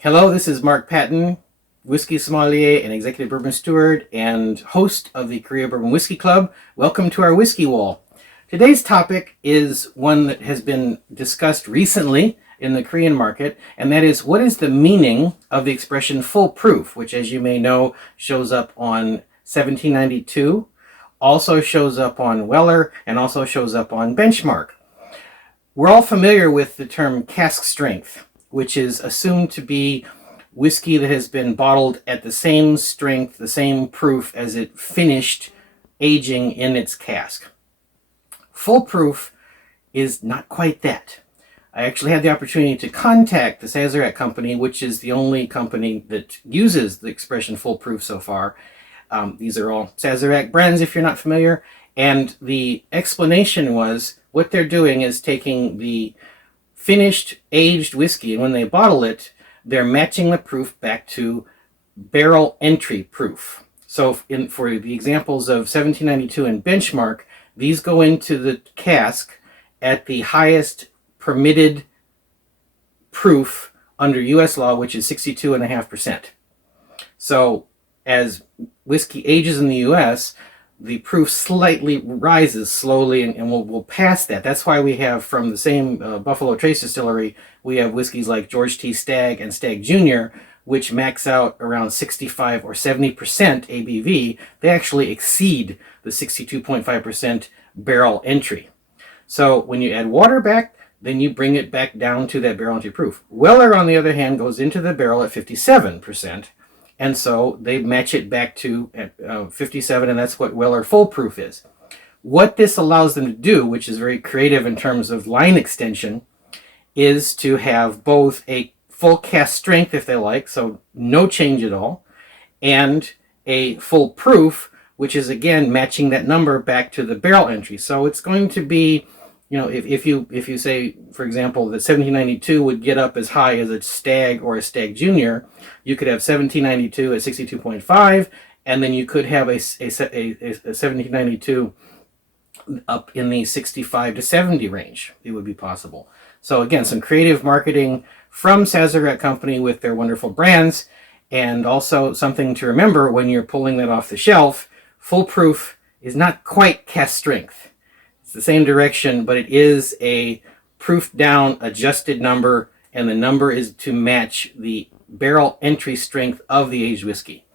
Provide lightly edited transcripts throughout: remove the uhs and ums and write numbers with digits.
Hello, this is Mark Patton, whiskey sommelier and executive bourbon steward and host of the Korea Bourbon Whiskey Club. Welcome to our whiskey wall. Today's topic is one that has been discussed recently in the Korean market, and that is, what is the meaning of the expression full proof, which, as you may know, shows up on 1792, also shows up on Weller, and also shows up on Benchmark. We're all familiar with the term cask strength, which is assumed to be whiskey that has been bottled at the same strength, the same proof as it finished aging in its cask. Full proof is not quite that. I actually had the opportunity to contact the Sazerac company, which is the only company that uses the expression full proof so far. These are all Sazerac brands, if you're not familiar. And the explanation was, what they're doing is taking the finished aged whiskey, and when they bottle it, they're matching the proof back to barrel entry proof. So for the examples of 1792 and Benchmark, these go into the cask at the highest permitted proof under US law, which is 62.5%. So as whiskey ages in the US, the proof slightly rises slowly, and we'll pass that. That's why we have, from the same Buffalo Trace distillery, we have whiskeys like George T. Stagg and Stagg Jr., which max out around 65 or 70% ABV. They actually exceed the 62.5% barrel entry. So when you add water back, then you bring it back down to that barrel entry proof. Weller, on the other hand, goes into the barrel at 57%. And so they match it back to 57, and that's what Weller full proof is. What this allows them to do, which is very creative in terms of line extension, is to have both a full cask strength, if they like, so no change at all, and a full proof, which is again matching that number back to the barrel entry. So it's going to be, if you say, for example, that 1792 would get up as high as a Stagg or a Stagg Junior, you could have 1792 at 62.5, and then you could have a 1792 up in the 65 to 70 range. It would be possible. So again, some creative marketing from Sazerac Company with their wonderful brands, and also something to remember when you're pulling that off the shelf. Full proof is not quite cask strength. It's the same direction, but it is a proof down adjusted number, and the number is to match the barrel entry strength of the aged whiskey.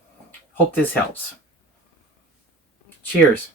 Hope this helps. Cheers.